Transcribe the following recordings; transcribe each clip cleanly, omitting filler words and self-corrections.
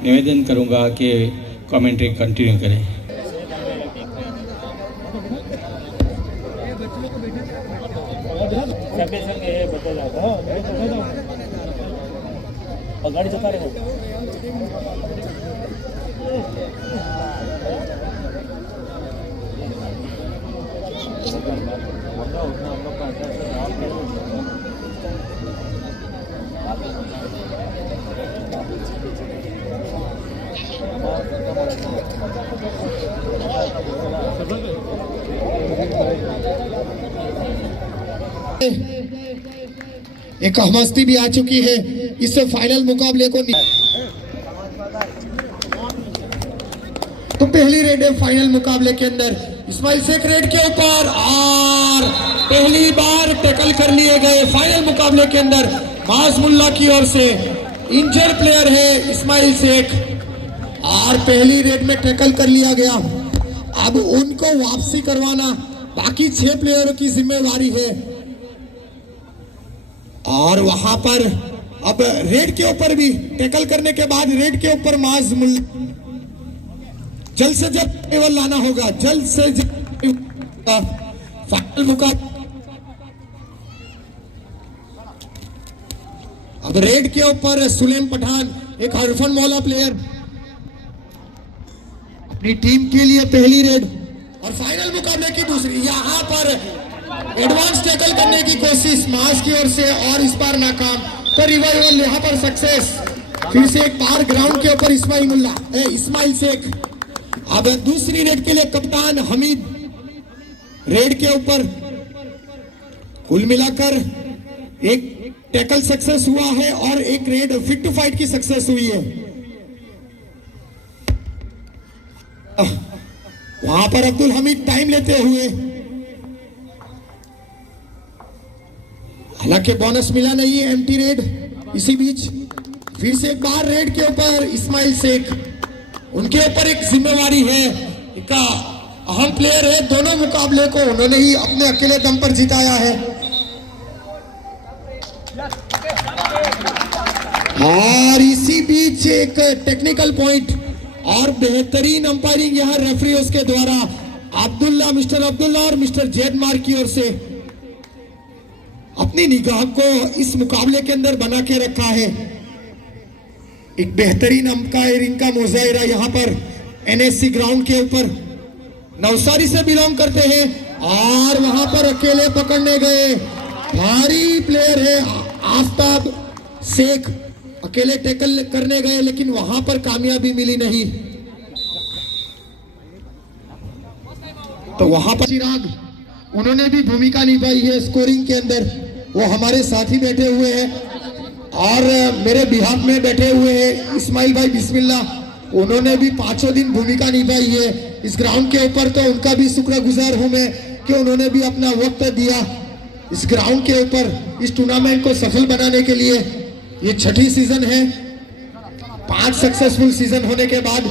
निवेदन करूंगा कि कमेंट्री कंटिन्यू करें। गाड़ी चला रहे हो एक हमस्ती भी आ चुकी है इस फाइनल मुकाबले को। तो पहली रेड है फाइनल मुकाबले के अंदर। इस्माइल शेख रेड के ऊपर और पहली बार टैकल कर लिए गए फाइनल मुकाबले के अंदर माज मुल्ला की ओर से। इंजर्ड प्लेयर है इस्माइल शेख और पहली रेड में टैकल कर लिया गया। अब उनको वापसी करवाना बाकी 6 प्लेयरों की जिम्मेदारी है। और वहां पर अब रेड के ऊपर भी टैकल करने के बाद रेड के ऊपर माज मुल्ला जल्द से जल्द केवल लाना होगा, जल्द से जल्द फाइनल मुकाबला। अब रेड के ऊपर सुलेम पठान एक हरफन मौला प्लेयर अपनी टीम के लिए पहली रेड और फाइनल मुकाबले की दूसरी। यहां पर एडवांस टैकल करने की कोशिश मास की ओर से और इस बार नाकाम। तो रिवाइवल यहां पर सक्सेस। फिर से एक बार ग्राउंड के ऊपर इस्माइल शेख। अब दूसरी रेड के लिए कप्तान हमीद रेड के ऊपर। कुल मिलाकर एक टैकल सक्सेस हुआ है और एक रेड फिट टू फाइट की सक्सेस हुई है। वहां पर अब्दुल हमीद टाइम लेते हुए, हालांकि बोनस मिला नहीं है, एम्प्टी रेड। इसी बीच फिर से एक बार रेड के ऊपर इस्माइल शेख, उनके ऊपर एक जिम्मेवारी है। एक अहम प्लेयर है, दोनों मुकाबले को उन्होंने ही अपने अकेले दम पर जिताया है। और इसी बीच एक टेक्निकल पॉइंट और बेहतरीन अंपायरिंग यहां रेफरीज के द्वारा मिस्टर अब्दुल्ला और मिस्टर जैदमार की ओर से अपनी निगाह को इस मुकाबले के अंदर बना के रखा है। एक बेहतरीन अंपायरिंग का मुजाहिरा यहां पर एनएससी ग्राउंड के ऊपर। नवसारी से बिलोंग करते हैं और वहां पर अकेले पकड़ने गए भारी प्लेयर है आफ्ताब शेख। अकेले टैकल करने गए लेकिन वहां पर कामयाबी मिली नहीं। तो वहां पर चिराग, उन्होंने भी भूमिका निभाई है स्कोरिंग के अंदर। वो हमारे साथी बैठे हुए हैं और मेरे बिहाफ में बैठे हुए हैं इस्माइल भाई बिस्मिल्लाह। उन्होंने भी 5 दिन भूमिका निभाई है इस ग्राउंड के ऊपर। तो उनका भी शुक्रगुजार हूं मैं कि उन्होंने भी अपना वक्त दिया इस ग्राउंड के ऊपर इस टूर्नामेंट को सफल बनाने के लिए। ये 6ठी सीजन है, 5 सक्सेसफुल सीजन होने के बाद।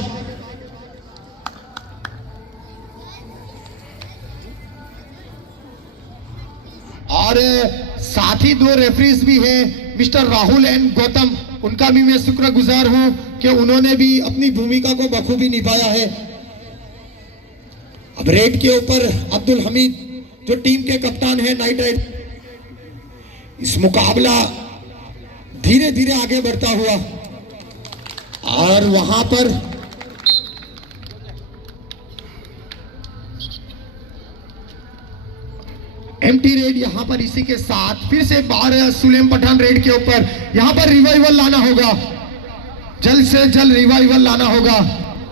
और साथ ही 2 रेफरीज भी हैं, मिस्टर राहुल एंड गौतम। उनका भी मैं शुक्रगुजार हूं कि उन्होंने भी अपनी भूमिका को बखूबी निभाया है। अब रेड के ऊपर अब्दुल हमीद जो टीम के कप्तान है नाइट राइड। इस मुकाबला धीरे धीरे आगे बढ़ता हुआ और वहां पर एम्प्टी रेड यहां पर इसी के साथ फिर से बार सुलेम पठान रेड के ऊपर। यहां पर रिवाइवल लाना होगा, जल्द से जल्द रिवाइवल लाना होगा।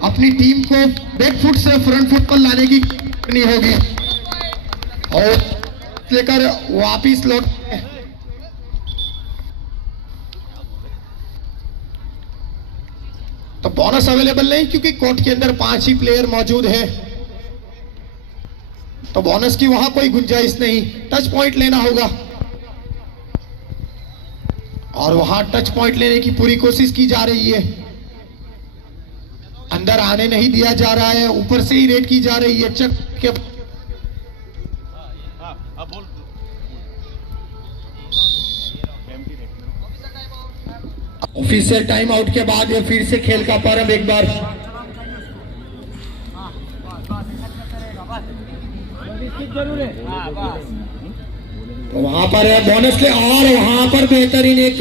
अपनी टीम को बैक फुट से फ्रंट फुट पर लाने की करनी होगी और लेकर वापिस लौट। तो बोनस अवेलेबल नहीं क्योंकि कोर्ट के अंदर 5 ही प्लेयर मौजूद है, तो बोनस की वहां कोई गुंजाइश नहीं। टच पॉइंट लेना होगा और वहां टच पॉइंट लेने की पूरी कोशिश की जा रही है। अंदर आने नहीं दिया जा रहा है, ऊपर से ही रेड की जा रही है। चक के ऑफिशियल टाइम आउट के बाद ये फिर से खेल का प्रारंभ एक बार। तो वहां पर बोनस ले और वहां पर बेहतरीन एक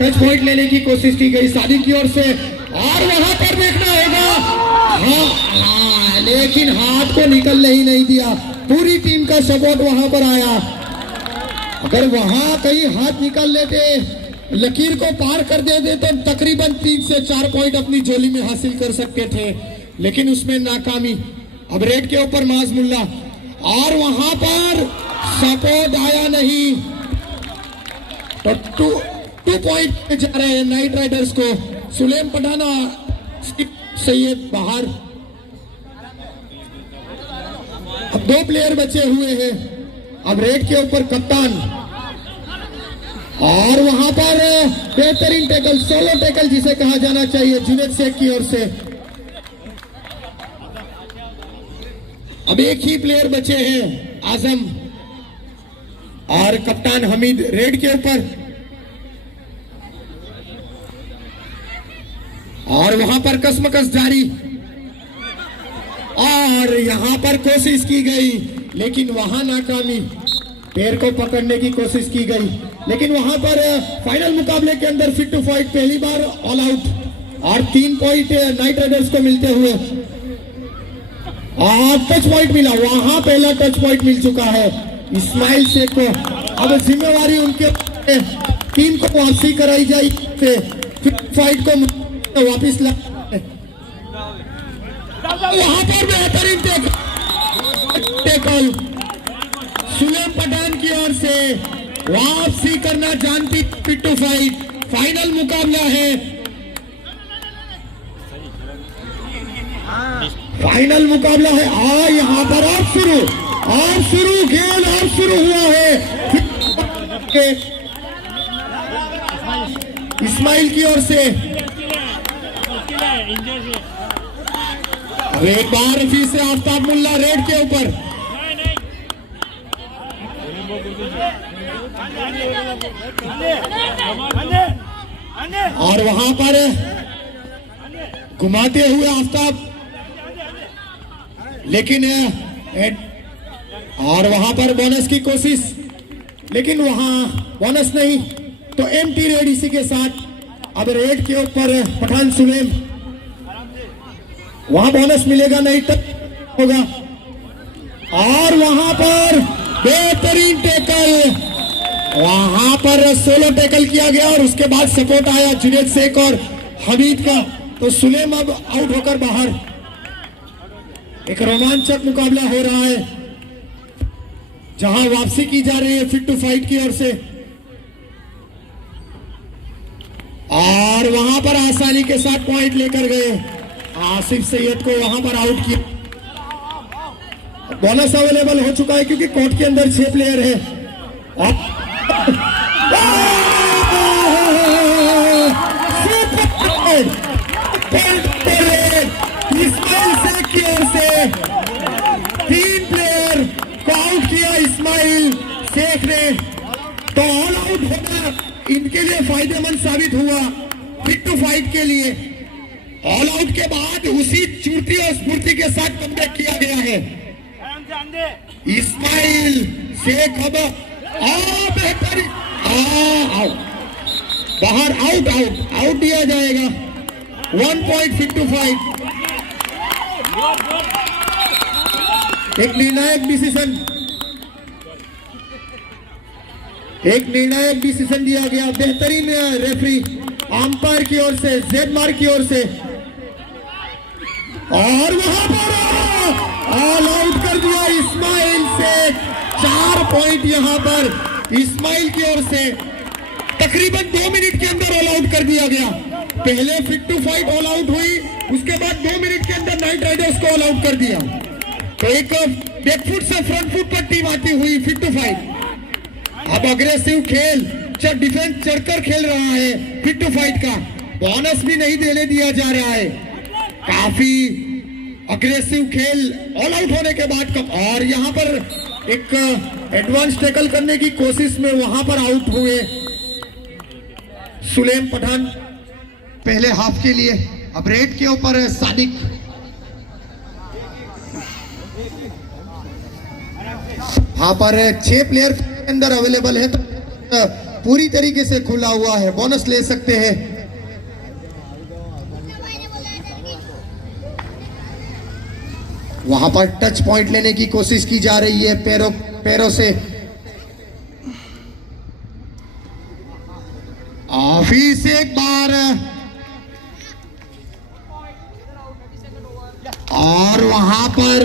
टच पॉइंट लेने की कोशिश की गई सादिक की ओर से, और वहां पर देखना होगा हाँ, लेकिन हाथ को निकलने ही नहीं दिया। पूरी टीम का सपोर्ट वहां पर आया। अगर वहां कहीं हाथ निकाल लेते, लकीर को पार कर देते तो तकरीबन 3 से 4 पॉइंट अपनी झोली में हासिल कर सकते थे, लेकिन उसमें नाकामी। अब रेड के ऊपर माजमुल्ला, और वहां पर सपोर्ट आया नहीं, तो 2 पॉइंट जा रहे हैं नाइट राइडर्स को। सुलेम पठाना सैयद बाहर। अब 2 प्लेयर बचे हुए हैं। अब रेड के ऊपर कप्तान, और वहां पर बेहतरीन टैकल, सोलो टैकल जिसे कहा जाना चाहिए जुनैद शेख की ओर से। अब एक ही प्लेयर बचे हैं, आजम और कप्तान हमीद रेड के ऊपर। और वहां पर कसमकस जारी, और यहां पर कोशिश की गई लेकिन वहां नाकामी। पैर को पकड़ने की कोशिश की गई, लेकिन वहां पर फाइनल मुकाबले के अंदर फिट टू फाइट पहली बार ऑल आउट, और 3 पॉइंट नाइट राइडर्स को मिलते हुए। और टच पॉइंट मिला, वहां पहला टच पॉइंट मिल चुका है इस्माइल शेख को। अब जिम्मेवारी उनके टीम को वापसी कराई जाए, फाइट को वापिस ला। वहां पर बेहतरीन टैकल सुलेम पठान की ओर से, वापसी करना जानती फिट टू फाइट। फाइनल मुकाबला है, फाइनल मुकाबला है। और यहाँ पर और शुरू खेल और शुरू हुआ है इस्माइल की ओर से। अब एक बार फिर से आफ्ताब मुल्ला रेड के ऊपर, और वहां पर घुमाते हुए आफ्ताब, लेकिन और वहां पर बोनस की कोशिश, लेकिन वहां बोनस नहीं, तो एम्प्टी रेड इसी के साथ। अब रेड के ऊपर पठान सुलेम, वहां बोनस मिलेगा नहीं तब होगा। और वहां पर बेहतरीन टैकल, वहां पर सोलो टैकल किया गया, और उसके बाद सपोर्ट आया जुनैद शेख और हमीद का, तो सुलेम अब आउट होकर बाहर। एक रोमांचक मुकाबला हो रहा है, जहां वापसी की जा रही है फिट टू फाइट की ओर से, और वहां पर आसानी के साथ पॉइंट लेकर गए। आसिफ सैयद को वहां पर आउट किया। बोनस अवेलेबल हो चुका है क्योंकि कोर्ट के अंदर 6 प्लेयर है। इस्माइल शेख की ओर से 3 प्लेयर को आउट किया इस्माइल शेख ने, तो ऑल आउट होना इनके लिए फायदेमंद साबित हुआ फिट टू फाइट के लिए। ऑल आउट के बाद उसी चुनती और स्फूर्ति के साथ कमबैक किया गया है। इस्माइल शेख अब बेहतरीन बाहर, आउट दिया जाएगा। 1 पॉइंट फिट टू फाइट। एक निर्णायक डिसीजन दिया गया बेहतरीन रेफरी अंपायर की ओर से, जेड मार की ओर से, और वहां पर ऑल आउट कर दिया इस्माइल शेख। 4 पॉइंट यहां पर इस्माइल की ओर से। तकरीबन 2 मिनट के अंदर ऑल आउट कर दिया गया। पहले Fit to Fight all out हुई, उसके बाद 2 मिनट के अंदर नाइट राइडर्स को ऑल आउट कर दिया। तो एक बैकफुट से फ्रंट फुट पर टीम आती हुई फिट टू फाइट। अब अग्रेसिव खेल, डिफेंस चढ़कर खेल रहा है फिट टू फाइट का। बोनस भी नहीं देने दिया जा रहा है। काफी अग्रेसिव खेल ऑल आउट होने के बाद कम, और यहां पर एक एडवांस टैकल करने की कोशिश में वहां पर आउट हुए सुलेम पठान। पहले हाफ के लिए। अब रेड के ऊपर सादिक, वहां पर 6 प्लेयर के अंदर अवेलेबल है, तो पूरी तरीके से खुला हुआ है, बोनस ले सकते हैं। वहां पर टच पॉइंट लेने की कोशिश की जा रही है पैरों से। फिर से एक बार, और वहां पर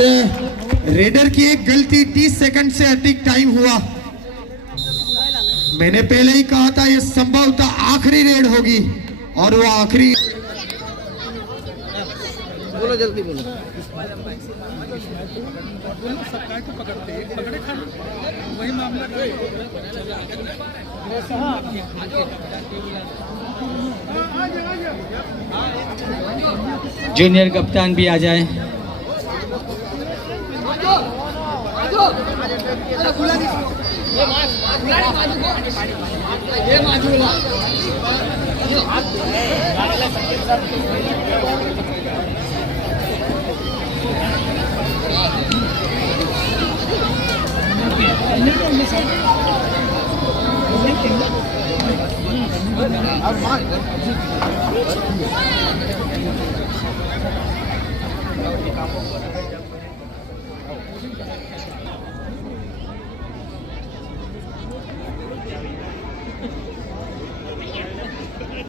रेडर की एक गलती, 30 सेकंड से अधिक टाइम हुआ। मैंने पहले ही कहा था ये संभवतः आखिरी रेड होगी, और वो आखिरी। बोलो जल्दी बोलो। वही मामला जूनियर कप्तान भी आ जाए।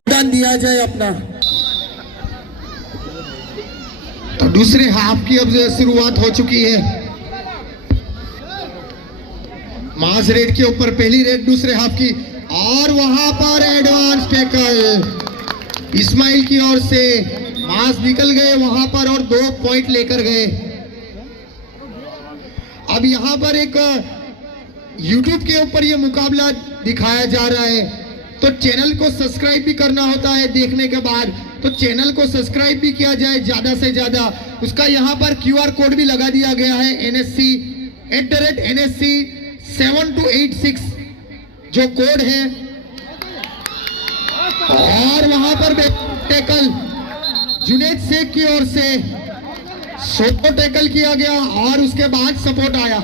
दान दिया जाए अपना। तो दूसरे हाफ की अब शुरुआत हो चुकी है। मास रेड के ऊपर पहली रेड दूसरे हाफ की, और वहां पर एडवांस टैकल इस्माइल की ओर से। मास निकल गए वहां पर और 2 पॉइंट लेकर गए। अब यहां पर एक YouTube के ऊपर ये मुकाबला दिखाया जा रहा है, तो चैनल को सब्सक्राइब भी करना होता है देखने के बाद, तो चैनल को सब्सक्राइब भी किया जाए ज्यादा से ज्यादा। उसका यहाँ पर QR कोड भी लगा दिया गया है, NSC @NSC7286 जो कोड है। और वहां पर टैकल जुनेद शेख की ओर से सोलो टैकल किया गया, और उसके बाद सपोर्ट आया।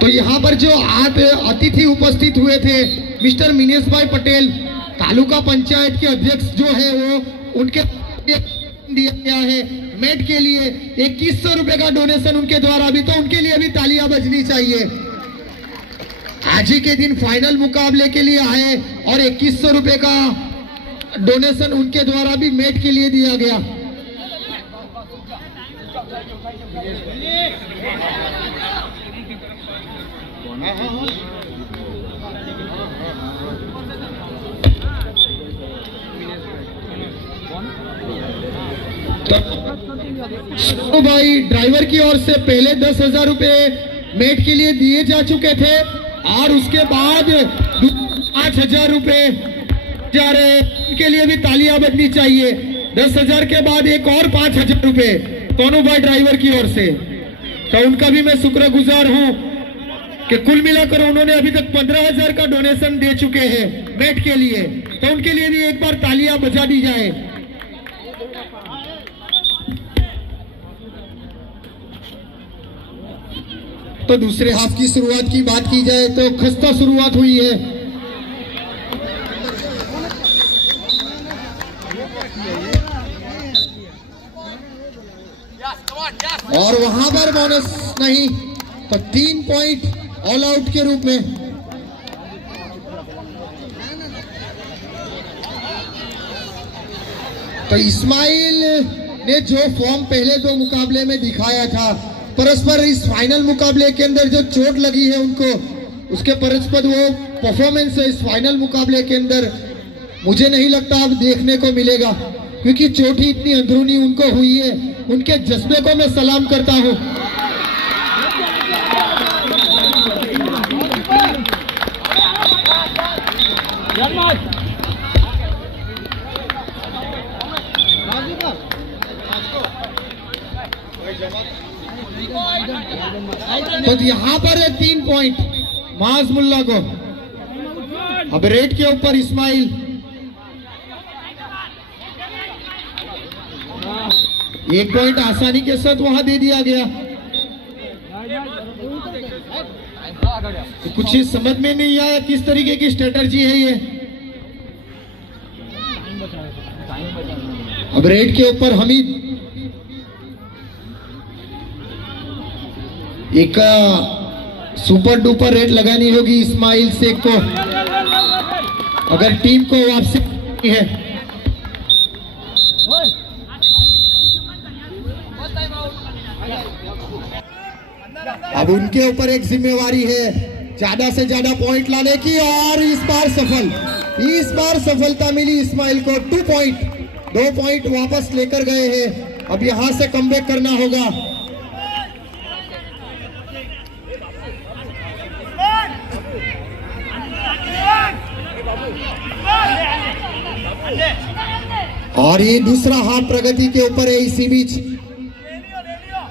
तो यहाँ पर जो आज अतिथि उपस्थित हुए थे, मिस्टर मिनेश भाई पटेल, तालुका पंचायत के अध्यक्ष जो है, वो उनके दिया गया है मैट के लिए 2100 रुपए का डोनेशन उनके द्वारा भी, तो उनके लिए भी तालियां बजनी चाहिए। आज ही के दिन फाइनल मुकाबले के लिए आए और 2100 रुपए का डोनेशन उनके द्वारा भी मैट के लिए दिया गया। तो भाई ड्राइवर की ओर से पहले 10,000 रुपए मैट के लिए दिए जा चुके थे, और उसके बाद 5,000 रुपए जा रहे, उनके लिए भी तालियां बजनी चाहिए। 10,000 के बाद एक और 5,000 रुपए दोनों भाई ड्राइवर की ओर से, तो उनका भी मैं शुक्रगुजार हूं कि कुल मिलाकर उन्होंने अभी तक 15,000 का डोनेशन दे चुके हैं मैट के लिए, तो उनके लिए भी एक बार तालियां बजा दी जाए। तो दूसरे हाफ की शुरुआत की बात की जाए तो खस्ता शुरुआत हुई है। और वहां पर बोनस नहीं, तो 3 पॉइंट ऑल आउट के रूप में। तो इस्माइल ने जो फॉर्म पहले 2 मुकाबले में दिखाया था, परस्पर इस फाइनल मुकाबले के अंदर जो चोट लगी है उनको, उसके परस्पर वो परफॉर्मेंस है इस फाइनल मुकाबले के अंदर मुझे नहीं लगता अब देखने को मिलेगा, क्योंकि चोट ही इतनी अंदरूनी उनको हुई है। उनके जज्बे को मैं सलाम करता हूं। तो यहाँ पर है 3 पॉइंट माज मुल्ला को। अब रेड के ऊपर इस्माइल, एक पॉइंट आसानी के साथ वहां दे दिया गया। तो कुछ समझ में नहीं आया किस तरीके की स्ट्रेटजी है ये। अब रेड के ऊपर हमीद, एक सुपर डुपर रेड लगानी होगी इस्माइल शेख को अगर टीम को वापसी है। अब उनके ऊपर एक जिम्मेवारी है ज्यादा से ज्यादा पॉइंट लाने की, और इस बार सफलता मिली इस्माइल को। 2 पॉइंट, 2 पॉइंट वापस लेकर गए हैं। अब यहां से कमबैक करना होगा। और ये दूसरा हाथ प्रगति के ऊपर है इसी बीच।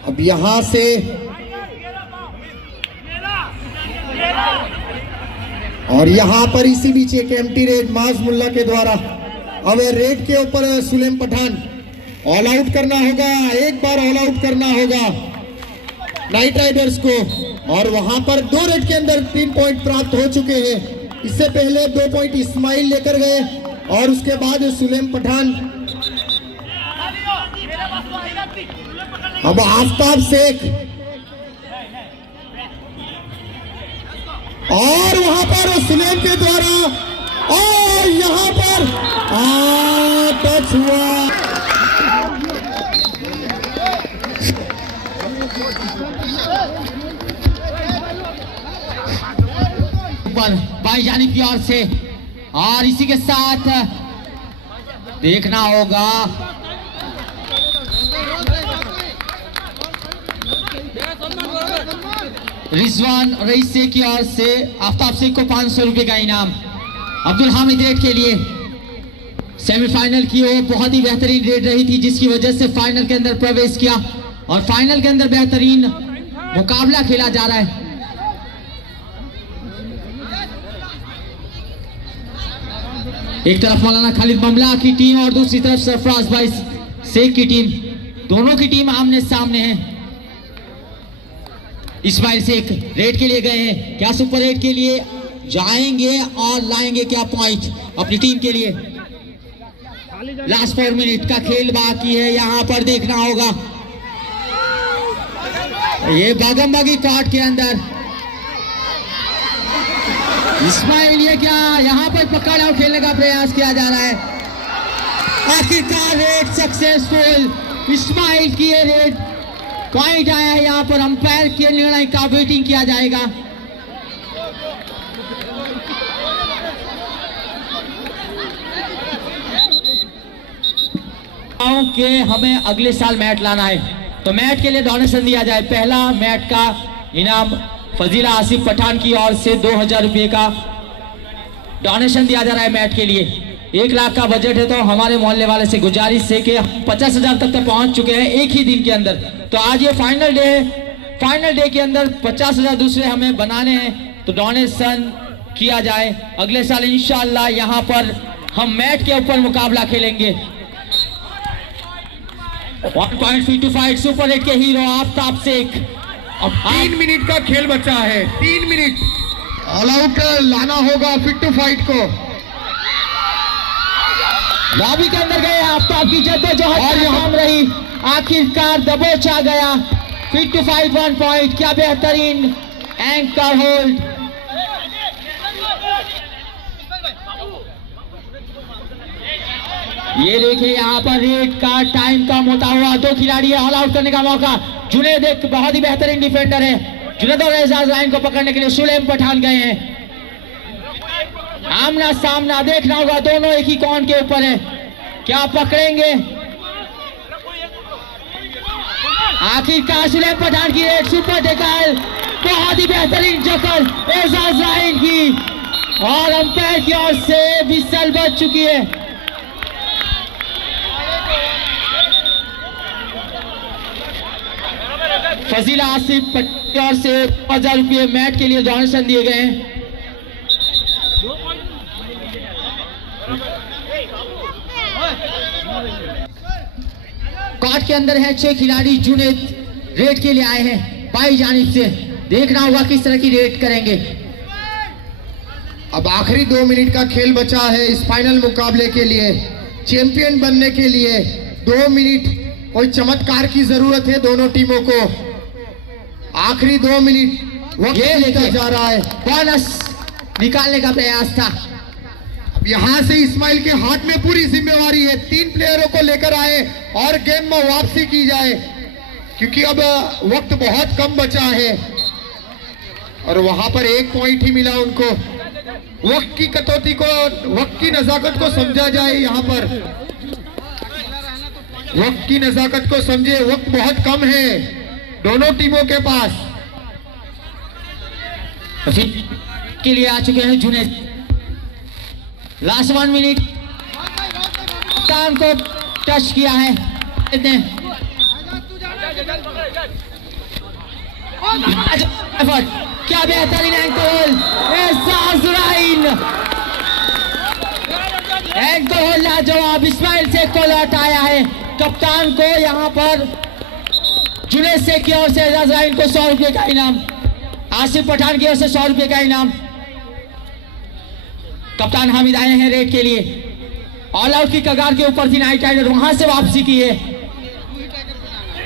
अब यहां से और यहां पर इसी बीच एक एम्प्टी रेड माज मुल्ला के द्वारा। अब रेड के ऊपर सुलेम पठान, ऑल आउट करना होगा, एक बार ऑल आउट करना होगा नाइट राइडर्स को। और वहां पर 2 रेड के अंदर 3 पॉइंट प्राप्त हो चुके हैं। इससे पहले 2 पॉइंट इस्माइल लेकर गए और उसके बाद सुलेम पठान। अब आफ्ताब शेख, और वहां पर सुलेम के द्वारा, और यहां पर टच हुआ। बाई जानिब की ओर से, और इसी के साथ देखना होगा रिजवान रईस शेख की ओर से आफ्ताब शेख को 500 रुपए का इनाम। अब्दुल हामिद रेड के लिए सेमीफाइनल की वो बहुत ही बेहतरीन रेड रही थी जिसकी वजह से फाइनल के अंदर प्रवेश किया, और फाइनल के अंदर बेहतरीन मुकाबला खेला जा रहा है। एक तरफ मौलाना खालिद ममला की टीम और दूसरी तरफ सरफराज भाई शेख की टीम, दोनों की टीम आमने सामने है। इस्माइल शेख रेड के लिए गए हैं, क्या सुपर रेड के लिए जाएंगे और लाएंगे क्या पॉइंट अपनी टीम के लिए। लास्ट 4 मिनट का खेल बाकी है, यहां पर देखना होगा ये बागमबागी कोर्ट के अंदर इस्माइल, ये क्या यहां पर पकड़ और खेलने का प्रयास किया जा रहा है। आखिरकार रेड सक्सेसफुल, इस्माइल की ये रेड पॉइंट आया है। यहां पर अंपायर के निर्णय का वेटिंग किया जाएगा। कि हमें अगले साल मैट लाना है तो मैट के लिए डोनेशन दिया जाए। पहला मैट का इनाम फजीला आसिफ पठान की ओर से 2000 रुपये का डोनेशन दिया जा रहा है मैट के लिए। 1 लाख का बजट है, तो हमारे मोहल्ले वाले से गुजारिश है कि 50,000 तक पहुंच चुके हैं एक ही दिन के अंदर। तो आज ये फाइनल डे है, फाइनल डे के अंदर 50,000 दूसरे हमें बनाने हैं, तो डोनेशन किया जाए। अगले साल इंशाअल्लाह यहाँ पर हम मैट के ऊपर मुकाबला खेलेंगे। 1 point Fit to Fight Super Hit के हीरो आफ्ताब शेख। अब 3 मिनट का खेल बचा है, 3 मिनट ऑल आउट लाना होगा फिट टू फाइट को। लॉबी के अंदर गए आफ्ताब की जद्दोजहद नाकाम रही, आखिरकार दबोच आ गया। फिट टू फाइट 1 पॉइंट, क्या बेहतरीन एंकर होल्ड। ये देखिए यहाँ पर रेड का टाइम कम होता हुआ 2 खिलाड़ी है, ऑल आउट करने का मौका। जुनेद एक बहुत ही बेहतरीन डिफेंडर है, जुनेद और एजाज लाइन को पकड़ने के लिए सुलेम पठान गए हैं। आमना सामना देखना होगा, दोनों एक ही कौन के ऊपर है, क्या पकड़ेंगे। आखिरकार सुलेम पठान की रेड सुपर टेकल, बहुत ही बेहतरीन जकल एजाज लाइन की। और अंपायर की ओर से विसल बज चुकी है। फजीला आसिफ की ओर से 1000 रुपये मैच के लिए डोनेशन दिए गए हैं। कोर्ट के अंदर है 6 खिलाड़ी जुनेद रेड के लिए आए हैं बाई जानिब से। देखना होगा किस तरह की रेड करेंगे। अब आखिरी 2 मिनट का खेल बचा है इस फाइनल मुकाबले के लिए। चैंपियन बनने के लिए 2 मिनट, कोई चमत्कार की जरूरत है दोनों टीमों को। आखिरी 2 मिनट वक्त लेकर जा रहा है। बोनस निकालने का प्रयास था। अब यहाँ से इस्माइल के हाथ में पूरी जिम्मेवारी है। 3 प्लेयरों को लेकर आए और गेम में वापसी की जाए, क्योंकि अब वक्त बहुत कम बचा है और वहां पर 1 पॉइंट ही मिला उनको। वक्त की कटौती को, वक्त की नजाकत को समझा जाए। यहाँ पर वक्त की नजाकत को समझे। वक्त बहुत कम है दोनों टीमों के पास। के लिए आ चुके हैं जुनेद। लास्ट 1 मिनट टाइम को टच किया है। क्या बेहतरीन एंकल होल लाजवाब। इस्माइल शेख को लौटाया है। कप्तान को यहाँ पर जुनेद शेख की ओर से एजाज को 100 रुपये का इनाम, आसिफ पठान की ओर से 100 रुपये का इनाम। कप्तान हामिद आए हैं रेड के लिए। ऑल आउट की कगार के ऊपर थी नाइट राइडर, वहां से वापसी की है।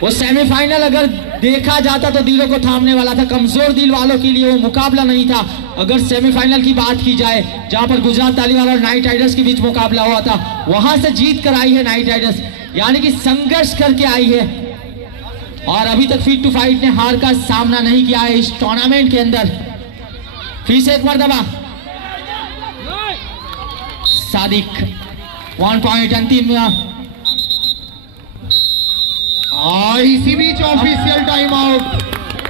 वो सेमीफाइनल अगर देखा जाता तो दिलों को थामने वाला था। कमजोर दिल वालों के लिए वो मुकाबला नहीं था। अगर सेमीफाइनल की बात की जाए जहां पर गुजरात तालीवाला और नाइट राइडर्स के बीच मुकाबला हुआ था, वहां से जीत कर आई है नाइट राइडर्स, यानी कि संघर्ष करके आई है। और अभी तक फिट टू फाइट ने हार का सामना नहीं किया है इस टूर्नामेंट के अंदर। फिर से एक मरतबा सादिक 1 पॉइंट अंतिम। इसी बीच ऑफिशियल टाइम आउट।